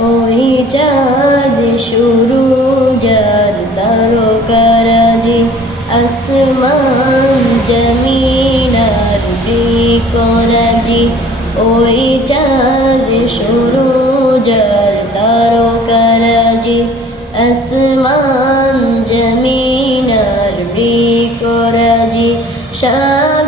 ওই চাঁদ শুরু যার তারকারাজি আসমান জমিনার করাজি ওই চাঁদ শুরু যার তারকারাজি আসমান জমিনার করাজি সাগর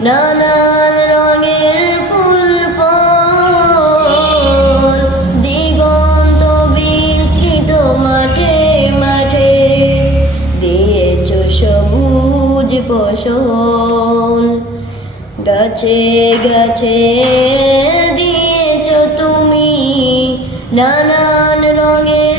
নানান রঙের ফুল, ফল, দিগন্ত বিস্তৃত মাঠে মাঠে। দিয়েছ সবুজ ফসল। গাছে গাছে দিয়েছ তুমি নানান রঙের